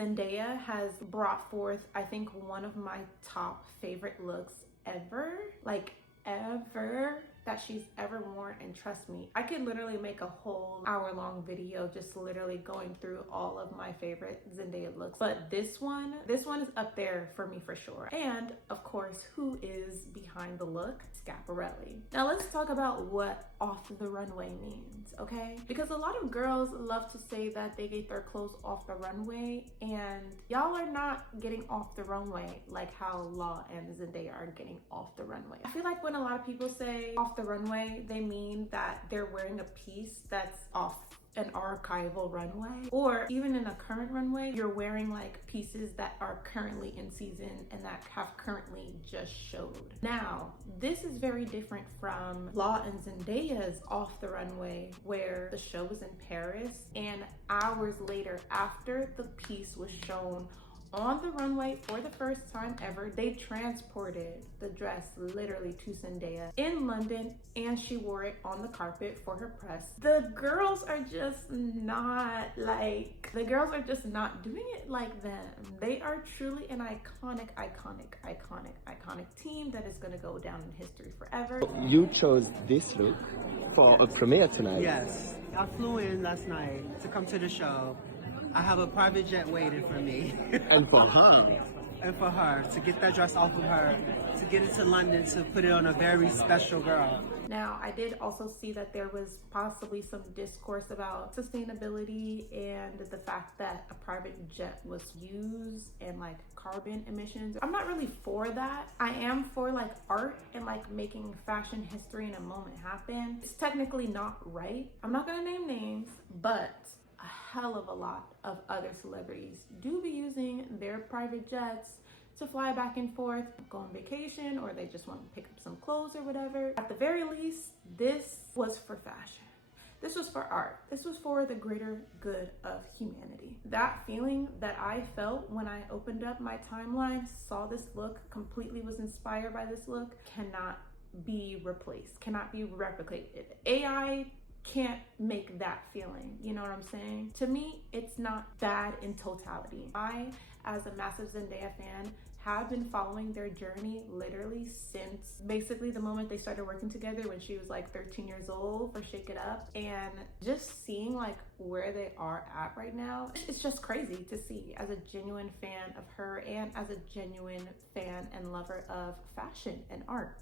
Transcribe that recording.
Zendaya has brought forth, I think, one of my top favorite looks ever, like ever, that she's ever worn. And trust me, I could literally make a whole hour-long video just literally going through all of my favorite Zendaya looks, but this one is up there for me for sure. And of course, who is behind the look? Schiaparelli. Now let's talk about what off the runway means, okay? Because a lot of girls love to say that they get their clothes off the runway, and y'all are not getting off the runway like how Law and Zendaya are getting off the runway. I feel like when a lot of people say off the runway, they mean that they're wearing a piece that's off an archival runway, or even in a current runway, you're wearing like pieces that are currently in season and that have currently just showed. Now, this is very different from Law and Zendaya's off the runway, where the show was in Paris, and hours later, after the piece was shown on the runway for the first time ever, they transported the dress literally to Zendaya in London, and she wore it on the carpet for her press. The girls are just not doing it like them. They are truly an iconic team that is gonna go down in history forever. You chose this look for a premiere tonight. Yes, I flew in last night to come to the show. I have a private jet waiting for me. And for her. And for her, to get that dress off of her, to get it to London, to put it on a very special girl. Now, I did also see that there was possibly some discourse about sustainability and the fact that a private jet was used and like carbon emissions. I'm not really for that. I am for like art and like making fashion history in a moment happen. It's technically not right. I'm not gonna name names, but a hell of a lot of other celebrities do be using their private jets to fly back and forth, go on vacation, or they just want to pick up some clothes or whatever. At the very least, this was for fashion. This was for art. This was for the greater good of humanity. That feeling that I felt when I opened up my timeline, saw this look, completely was inspired by this look, cannot be replaced, cannot be replicated. AI can't make that feeling, you know what I'm saying? To me, it's not bad in totality. I, as a massive Zendaya fan, have been following their journey literally since basically the moment they started working together when she was like 13 years old for Shake It Up, and just seeing like where they are at right now, it's just crazy to see as a genuine fan of her and as a genuine fan and lover of fashion and art.